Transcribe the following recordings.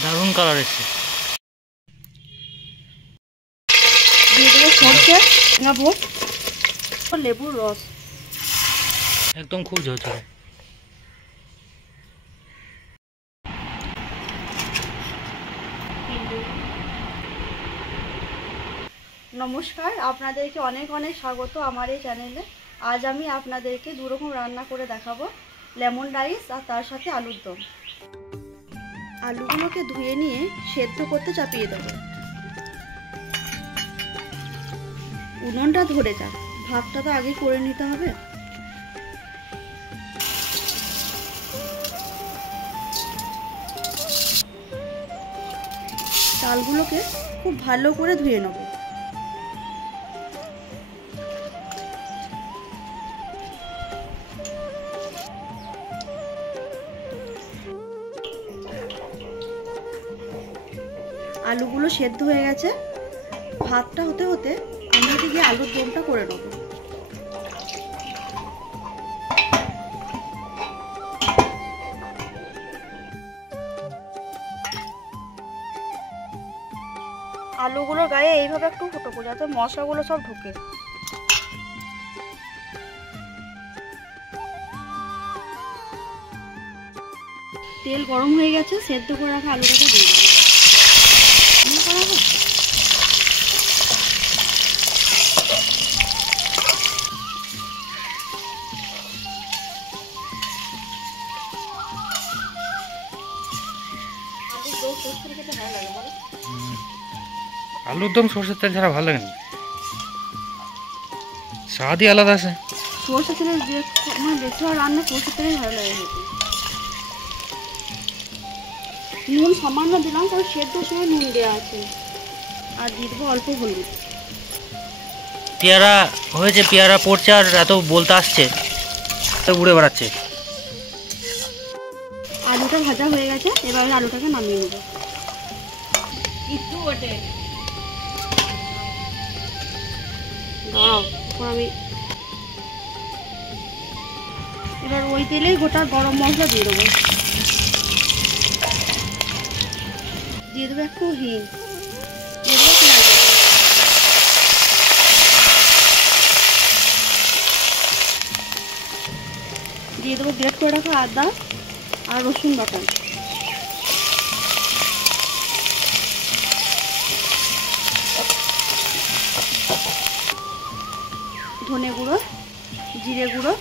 দারুণ কালার এসছে। দিয়ে দেবো সরষে, নেবো লেবুর রস, একদম খুব ঝরঝরে। নমস্কার, আপনাদেরকে অনেক অনেক স্বাগত আমার এই চ্যানেলে। আজ আমি আপনাদেরকে দুরকম রান্না করে দেখাবো, লেমন রাইস আর তার সাথে আলুর দম। আলুগুলোকে ধুয়ে নিয়ে সেদ্ধ করতে চাপিয়ে দেবো। উনুনটা ধরে যাক, ভাতটা তো আগে করে নিতে হবে। চালগুলোকে খুব ভালো করে ধুয়ে নেব। আলুগুলো সেদ্ধ হয়ে গেছে, ভাতটা হতে হতে আমি এদিকে আলুর দমটা করে নেব। আলুগুলোর গায়ে এইভাবে একটু ফুটবো যাতে মশলাগুলো সব ঢুকে। তেল গরম হয়ে গেছে, সেদ্ধ করে রাখা আলুটাকে দিয়ে দেবো। আলুর দম সরষের তেল ছাড়া ভালো লাগে না, স্বাদই আলাদা আছে। সরষের তেলের যে মানে বেশিরভাগ রান্না সরষের তেলেই ভালো লাগে খেতে। নুন সামান্য দিলাম, কারণ সেদ্ধর সময় নুন দেওয়া আছে, আর দিয়ে দেবো অল্প হলুদ। পেয়ারা হয়েছে, পেয়ারা পড়ছে আর এত বলতে আসছে, উড়ে বেড়াচ্ছে। আলুটা ভাজা হয়ে গেছে, এবার আলুটাকে নামিয়ে নেবো। একটু ওঠে আমি এবার ওই তেলেই গোটা গরম মশলা দিয়ে দেবো। দিয়ে দেবো একটু হিং, দিয়ে দেবো পেঁয়াজ, দিয়ে দেবো গ্রেট করে রাখা আদা আর রসুন বাটা, ধনে গুঁড়ো, জিরে গুঁড়ো,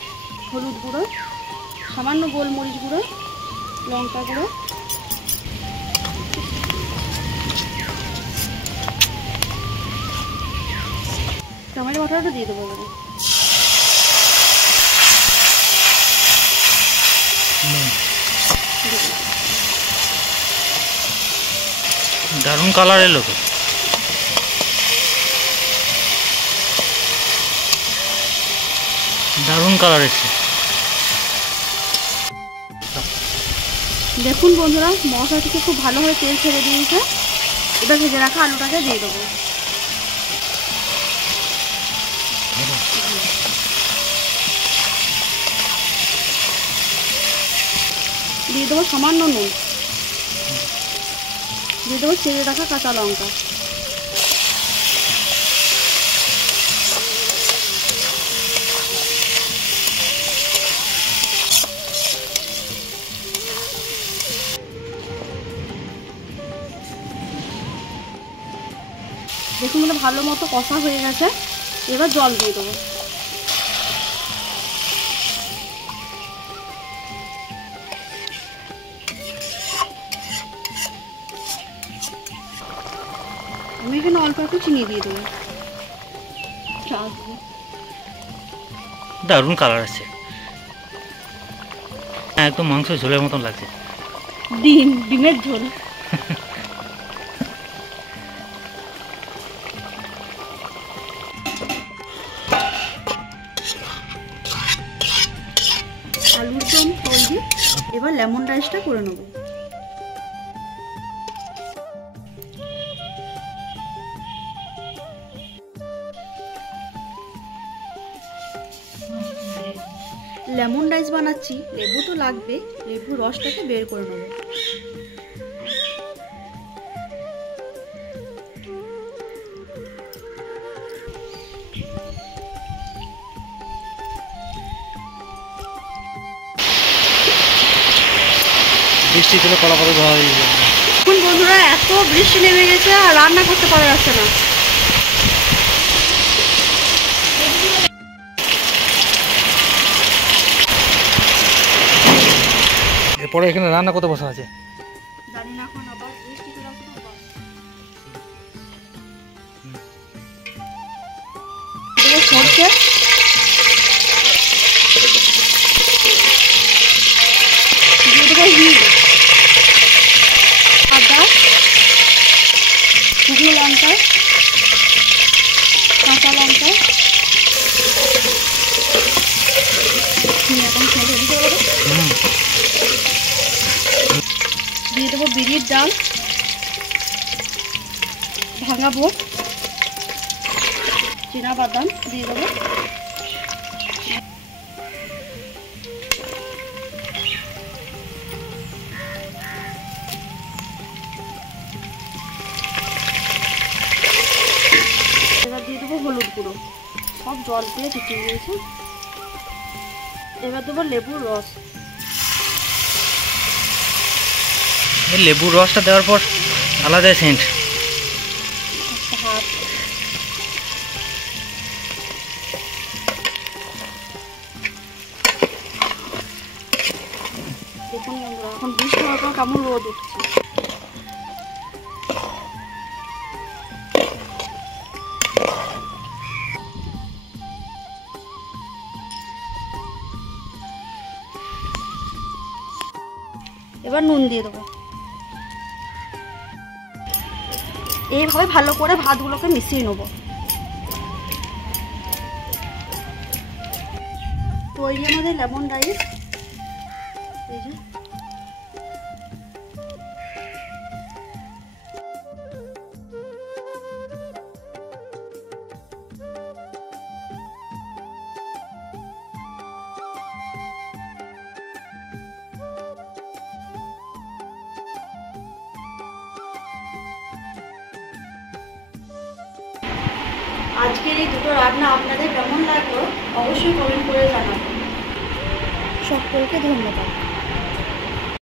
হলুদ গুঁড়ো, সামান্য গোলমরিচ গুঁড়ো, লঙ্কা গুঁড়ো, টমেটো বাটাটা দিয়ে দেবো। এবারে দারুণ কালার এলো তো, দারুণ কালার এসছে। দেখুন বন্ধুরা, মশলা থেকে খুব ভালোভাবে তেল ছেড়ে দিয়েছে। এবার ভেজে রাখা আলুটাকে দিয়ে দেবো। দিয়ে দেবো সামান্য নুন, দিয়ে দেবো ছেড়ে রাখা কাঁচা লঙ্কা, দেখুন মানে ভালো মতো কষা হয়ে গেছে। এবার জল দিয়ে দেবো। আমি এখানে অল্প একটু চিনি দিয়ে দেবো। দারুণ কালার আছে, একদম মাংস ঝোলের মতন লাগছে। ডিমের ঝোল। আলুর দম তৈরি, এবার লেমন রাইসটা করে নেব। লেমন রাইস বানাচ্ছি, লেবু তো লাগবে, লেবু রসটাকে বের করে নেব। বৃষ্টি ছিল কলা করে ধোয়া হয়ে গেছে। এখন বন্ধুরা এত বৃষ্টি নেমে গেছে আর রান্না করতে পারা যাচ্ছে না। এরপরে এখানে রান্না করতে বসা আছে। জানি না এখন আবার বৃষ্টি চলে আসবে তো বাস। এবার সরষে, দিয়ে দেবো হিং, আদা, শুকনো লঙ্কা, কাঁচা লঙ্কা, এখন খেলে দিতে পারবো। দিয়ে দেবো বিরির ডাল, ভাঙা বোট, চীনা বাদাম দিয়ে দেবো, এবার দিয়ে দেবো হলুদ গুঁড়ো, সব জল দিয়ে ফুটিয়ে দিয়েছি। এবার দেবো লেবুর রস, এই লেবুর রসটা দেওয়ার পর আলাদা সেন্ট। একটা হাত, দেখুন বন্ধুরা এখন বৃষ্টি হওয়ার পর কেমন রোদ উঠছে। এবার নুন দিয়ে দেবো। এইভাবে ভালো করে ভাতগুলোকে মিশিয়ে নেবো। তৈরি আমাদের লেমন রাইস। এই যে আজকের এই দুটো রান্না আপনাদের কেমন লাগলো অবশ্যই কমেন্ট করে জানাবেন। সকলকে ধন্যবাদ।